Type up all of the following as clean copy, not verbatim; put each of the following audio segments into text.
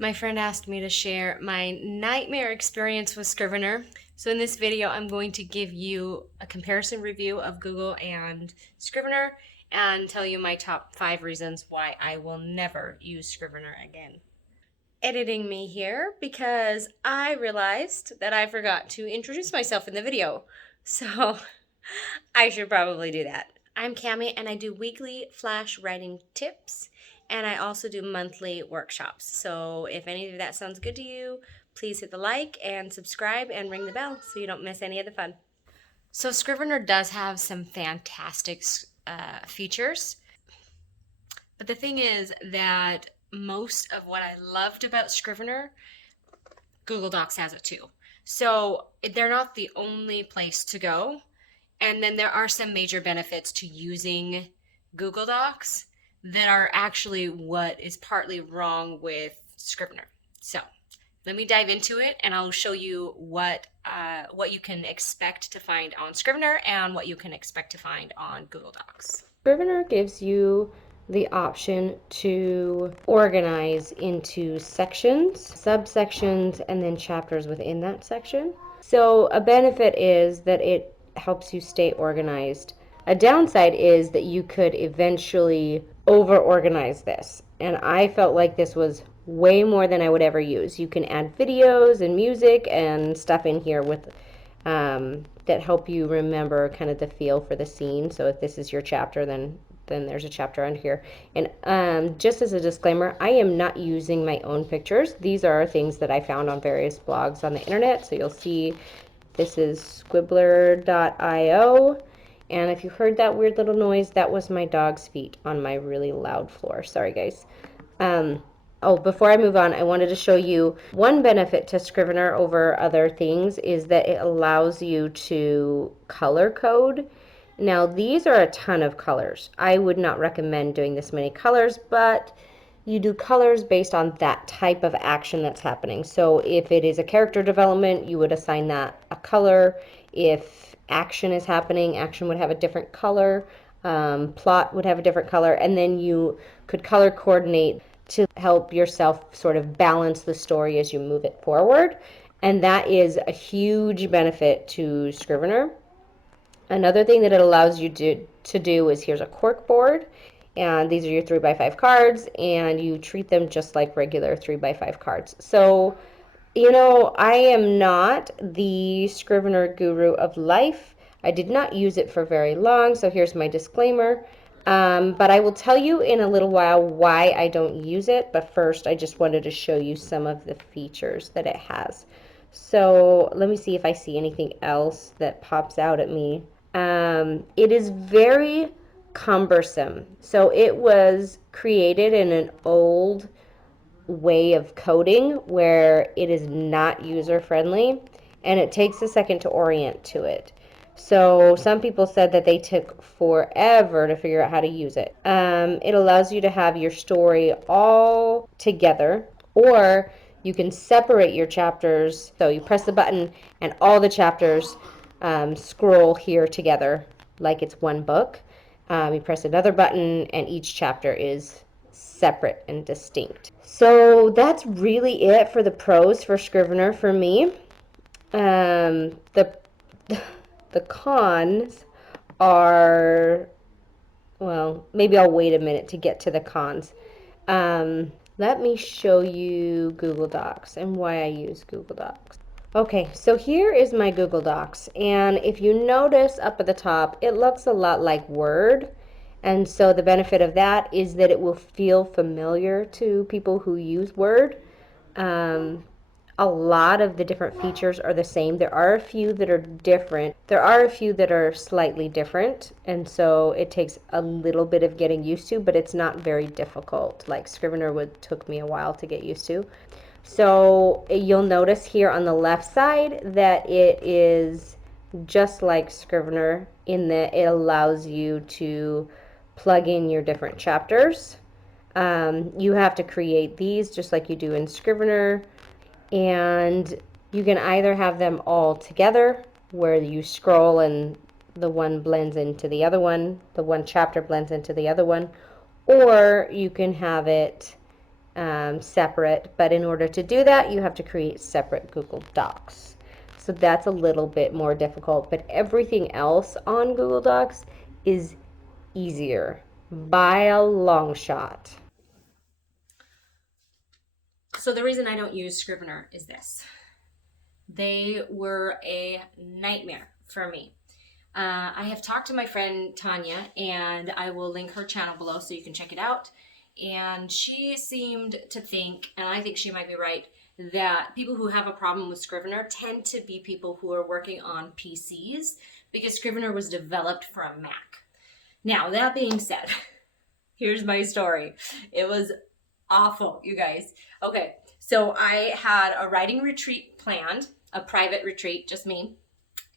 My friend asked me to share my nightmare experience with Scrivener. So in this video, I'm going to give you a comparison review of Google and Scrivener and tell you my top 5 reasons why I will never use Scrivener again. Editing me here because I realized that I forgot to introduce myself in the video. So I should probably do that. I'm Kammi and I do weekly flash writing tips, and I also do monthly workshops. So if any of that sounds good to you, please hit the like and subscribe and ring the bell so you don't miss any of the fun. So Scrivener does have some fantastic features, but the thing is that most of what I loved about Scrivener, Google Docs has it too. So they're not the only place to go. And then there are some major benefits to using Google Docs that are actually what is partly wrong with Scrivener. So let me dive into it, and I'll show you what you can expect to find on Scrivener and what you can expect to find on Google Docs. Scrivener gives you the option to organize into sections, subsections, and then chapters within that section. So a benefit is that it helps you stay organized. A downside is that you could eventually over organize this, and I felt like this was way more than I would ever use. You can add videos and music and stuff in here with that help you remember kind of the feel for the scene. So if this is your chapter, then there's a chapter on here. And just as a disclaimer, I am not using my own pictures. These are things that I found on various blogs on the internet. So you'll see this is squibbler.io. And if you heard that weird little noise, that was my dog's feet on my really loud floor. Sorry, guys. Oh, before I move on, I wanted to show you one benefit to Scrivener over other things is that it allows you to color code. Now, these are a ton of colors. I would not recommend doing this many colors, but you do colors based on that type of action that's happening. So if it is a character development, you would assign that a color. If action is happening, action would have a different color. Plot would have a different color. And then you could color coordinate to help yourself sort of balance the story as you move it forward. And that is a huge benefit to Scrivener. Another thing that it allows you to do is here's a cork board, and these are your 3x5 cards, and you treat them just like regular 3x5 cards. So, you know, I am not the Scrivener guru of life. I did not use it for very long, so here's my disclaimer. But I will tell you in a little while why I don't use it. But first, I just wanted to show you some of the features that it has. So let me see if I see anything else that pops out at me. It is very cumbersome. So it was created in an old way of coding where it is not user friendly, and it takes a second to orient to it. So some people said that they took forever to figure out how to use it. It allows you to have your story all together, or you can separate your chapters. So you press the button and all the chapters scroll here together like it's one book. You press another button and each chapter is separate and distinct. So that's really it for the pros for Scrivener for me. The cons are, well, maybe I'll wait a minute to get to the cons. Let me show you Google Docs and why I use Google Docs. Okay, so here is my Google Docs, and if you notice up at the top, it looks a lot like Word, and so the benefit of that is that it will feel familiar to people who use Word. A lot of the different features are the same. There are a few that are different. There are a few that are slightly different, and so it takes a little bit of getting used to, but it's not very difficult. Like Scrivener took me a while to get used to. So you'll notice here on the left side that it is just like Scrivener in that it allows you to plug in your different chapters. You have to create these just like you do in Scrivener, and you can either have them all together where you scroll and the one blends into the other one, the one chapter blends into the other one, or you can have it separate, but in order to do that, you have to create separate Google Docs. So that's a little bit more difficult, but everything else on Google Docs is easier by a long shot. So the reason I don't use Scrivener is this. They were a nightmare for me. I have talked to my friend Tania, and I will link her channel below so you can check it out. And she seemed to think, and I think she might be right, that people who have a problem with Scrivener tend to be people who are working on PCs because Scrivener was developed for a Mac. Now, that being said, here's my story. It was awful, you guys. Okay, so I had a writing retreat planned, a private retreat, just me.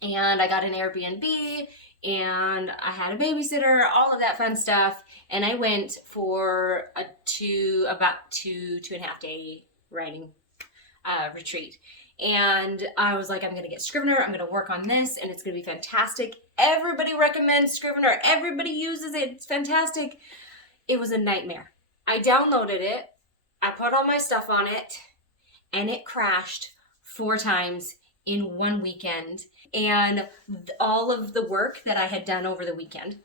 And I got an Airbnb and I had a babysitter, all of that fun stuff. And I went for about two and a half day writing retreat. And I was like, I'm going to get Scrivener. I'm going to work on this and it's going to be fantastic. Everybody recommends Scrivener. Everybody uses it. It's fantastic. It was a nightmare. I downloaded it. I put all my stuff on it and it crashed 4 times in one weekend. And all of the work that I had done over the weekend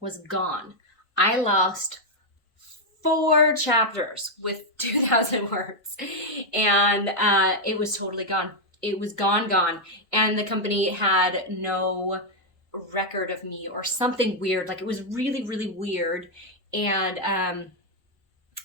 was gone. I lost 4 chapters with 2,000 words. And it was totally gone. It was gone. And the company had no record of me or something weird. Like, it was really, really weird. And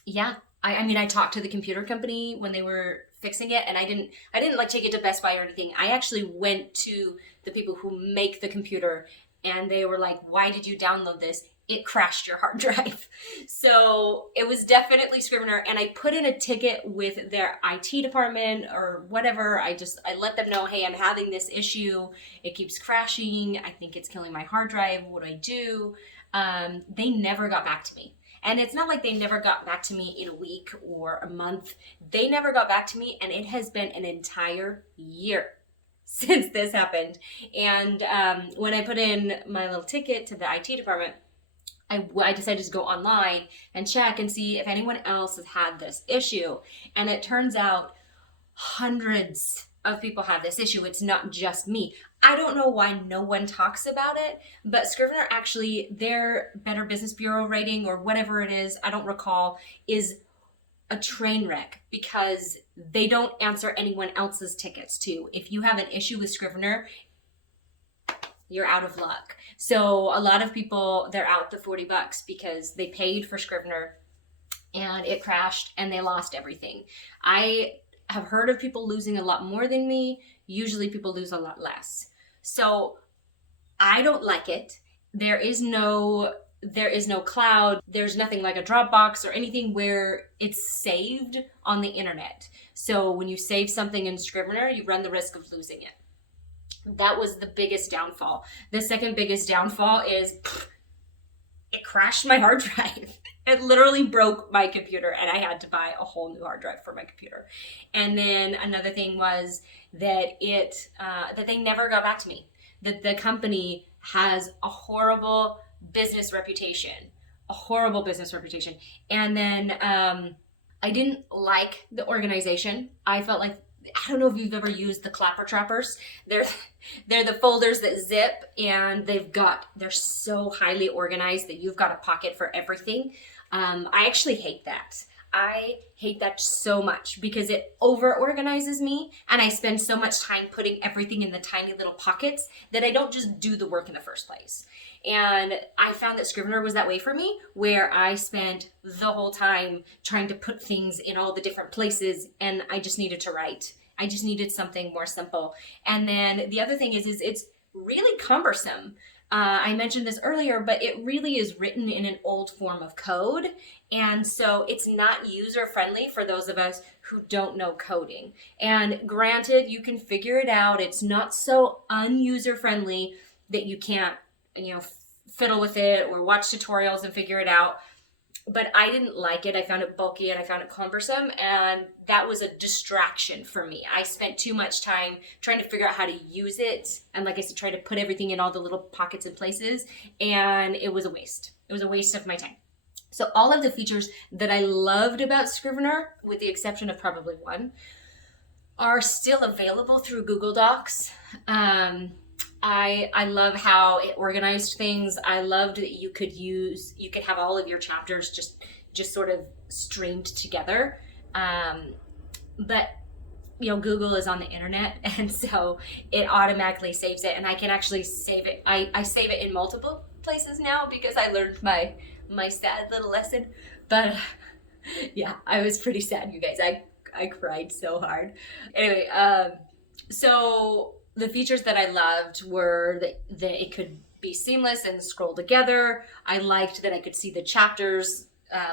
yeah, I mean, I talked to the computer company when they were fixing it, and I didn't like take it to Best Buy or anything. I actually went to the people who make the computer, and they were like, why did you download this? It crashed your hard drive. So it was definitely Scrivener, and I put in a ticket with their IT department or whatever. I let them know, hey, I'm having this issue. It keeps crashing. I think it's killing my hard drive. What do I do? They never got back to me. And it's not like they never got back to me in a week or a month. They never got back to me, and it has been an entire year since this happened. And when I put in my little ticket to the IT department, I decided to go online and check and see if anyone else has had this issue. And it turns out hundreds of people have this issue. It's not just me. I don't know why no one talks about it, but Scrivener actually, their Better Business Bureau rating or whatever it is, I don't recall, is a train wreck because they don't answer anyone else's tickets too. If you have an issue with Scrivener, you're out of luck. So a lot of people, they're out the $40 because they paid for Scrivener and it crashed and they lost everything. I have heard of people losing a lot more than me. Usually people lose a lot less. So I don't like it. There is no cloud. There's nothing like a Dropbox or anything where it's saved on the internet. So when you save something in Scrivener, you run the risk of losing it. That was the biggest downfall. The second biggest downfall is it crashed my hard drive. It literally broke my computer and I had to buy a whole new hard drive for my computer. And then another thing was that that they never got back to me. That the company has a horrible business reputation. And then I didn't like the organization. I felt like, I don't know if you've ever used the Clapper Trappers. They're the folders that zip and they're so highly organized that you've got a pocket for everything. I actually hate that. I hate that so much because it over organizes me and I spend so much time putting everything in the tiny little pockets that I don't just do the work in the first place. And I found that Scrivener was that way for me, where I spent the whole time trying to put things in all the different places and I just needed to write. I just needed something more simple. And then the other thing is it's really cumbersome. I mentioned this earlier, but it really is written in an old form of code. And so it's not user-friendly for those of us who don't know coding. And granted, you can figure it out. It's not so un-user-friendly that you can't, fiddle with it or watch tutorials and figure it out. But I didn't like it. I found it bulky and I found it cumbersome, and that was a distraction for me. I spent too much time trying to figure out how to use it, and like I said, try to put everything in all the little pockets and places, and it was a waste. It was a waste of my time. So all of the features that I loved about Scrivener, with the exception of probably one, are still available through Google Docs. I love how it organized things. I loved that you could have all of your chapters just sort of streamed together. But Google is on the internet, and so it automatically saves it, and I can actually save it. I save it in multiple places now because I learned my sad little lesson. But yeah, I was pretty sad, you guys. I cried so hard. Anyway, so the features that I loved were that it could be seamless and scroll together. I liked that I could see the chapters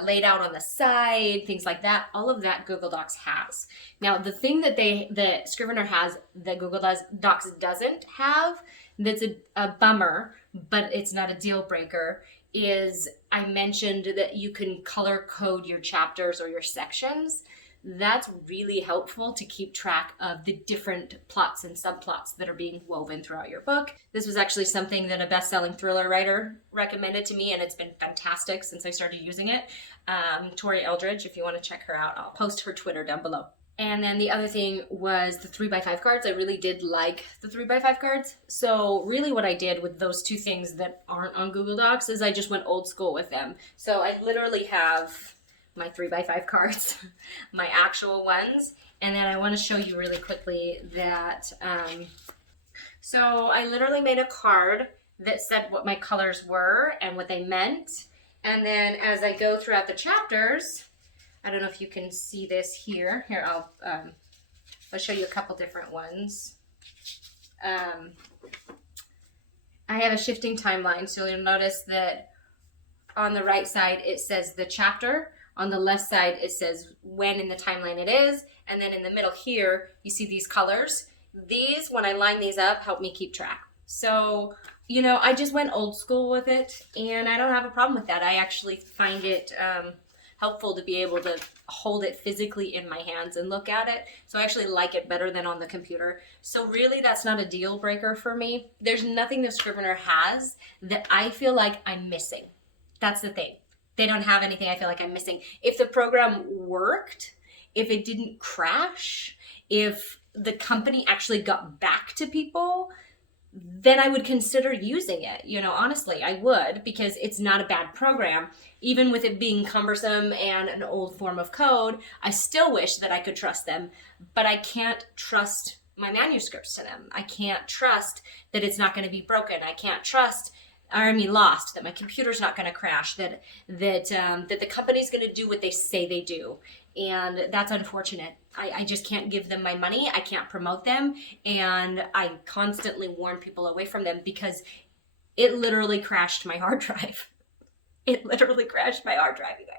laid out on the side, things like that. All of that Google Docs has. Now, the thing that Scrivener has that Google Docs doesn't have, that's a bummer, but it's not a deal breaker, is I mentioned that you can color code your chapters or your sections. That's really helpful to keep track of the different plots and subplots that are being woven throughout your book. This was actually something that a best-selling thriller writer recommended to me, and it's been fantastic since I started using it. Tori Eldridge, if you want to check her out, I'll post her Twitter down below. And then the other thing was the 3x5 cards. I really did like the 3x5 cards. So really what I did with those two things that aren't on Google Docs is I just went old school with them. So I literally have my 3x5 cards, my actual ones. And then I want to show you really quickly that, so I literally made a card that said what my colors were and what they meant. And then as I go throughout the chapters, I don't know if you can see this here. Here, I'll show you a couple different ones. I have a shifting timeline, so you'll notice that on the right side it says the chapter. On the left side it says when in the timeline it is, and then in the middle here you see these colors. These, when I line these up, help me keep track. So, I just went old school with it, and I don't have a problem with that. I actually find it helpful to be able to hold it physically in my hands and look at it. So I actually like it better than on the computer. So really that's not a deal breaker for me. There's nothing that Scrivener has that I feel like I'm missing. That's the thing. They don't have anything I feel like I'm missing. If the program worked, if it didn't crash, if the company actually got back to people, then I would consider using it. Honestly, I would, because it's not a bad program. Even with it being cumbersome and an old form of code, I still wish that I could trust them, but I can't trust my manuscripts to them. I can't trust that it's not going to be broken. I can't trust, lost, that my computer's not going to crash, that the company's going to do what they say they do. And that's unfortunate. I just can't give them my money. I can't promote them. And I constantly warn people away from them because it literally crashed my hard drive. It literally crashed my hard drive, you guys.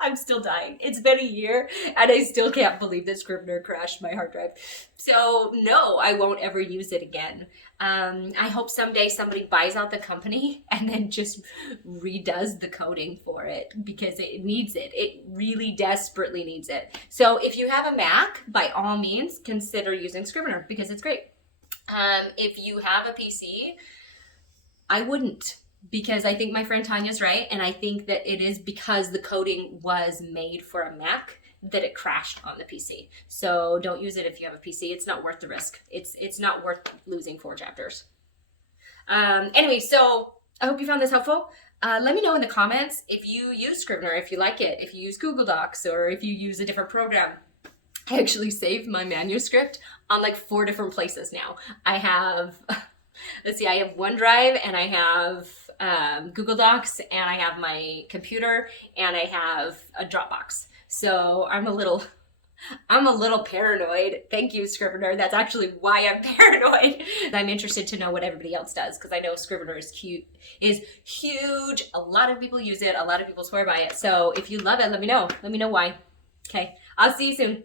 I'm still dying. It's been a year and I still can't believe that Scrivener crashed my hard drive. So no, I won't ever use it again. I hope someday somebody buys out the company and then just redoes the coding for it because it needs it. It really desperately needs it. So if you have a Mac, by all means, consider using Scrivener because it's great. If you have a PC, I wouldn't. Because I think my friend Tania's right, and I think that it is because the coding was made for a Mac that it crashed on the PC. So don't use it if you have a PC. It's not worth the risk. It's not worth losing 4 chapters. Anyway, so I hope you found this helpful. Let me know in the comments if you use Scrivener, if you like it, if you use Google Docs, or if you use a different program. I actually saved my manuscript on like 4 different places now. I have, let's see, I have OneDrive, and I have Google Docs, and I have my computer, and I have a Dropbox. So I'm a little paranoid. Thank you, Scrivener. That's actually why I'm paranoid. I'm interested to know what everybody else does because I know Scrivener is huge. A lot of people use it. A lot of people swear by it. So if you love it, let me know. Let me know why. Okay, I'll see you soon.